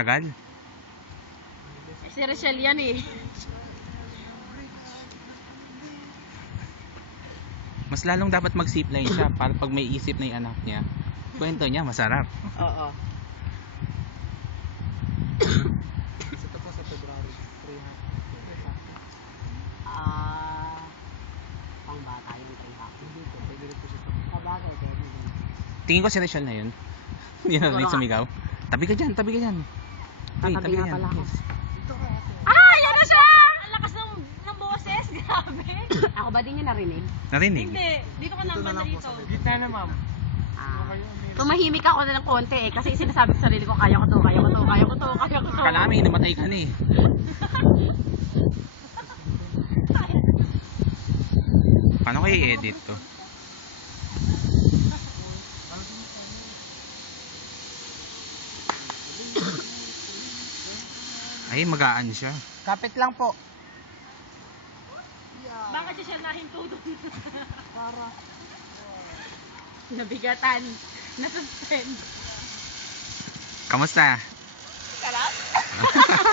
Tagal. Si Rachel yan eh. Mas lalong dapat mag-zipline siya para pag may isip na yung anak niya, kwento niya masarap. Oo. Ito po sa February 3 Pang bata yung 3 happy. Hindi po, pwede rin po siya. Kabagay, pwede. Tingin ko si Rachel na yun. Hindi na rin sumigaw. Tabi ka dyan, tabi ka dyan. Uy, Tatabi nga ka pala ako. Yes. Ah! Yan na siya! Ang lakas ng boses. Grabe. Ako ba din niya narinig? Narinig? Hindi, dito ka naman na dito. Dito na ma'am. Tumahimik ako na ng konti eh. Kasi sinasabi sa sarili ko, kaya ko to, kaya ko to, kaya ko to, kaya ko to. Kala namin namatay ka na eh. Paano kayo i-edit to? Ay, magaan siya. Kapit lang po. Bakit siya nahinto doon? Nabigatan. Nasuspend. Kamusta? Sarap?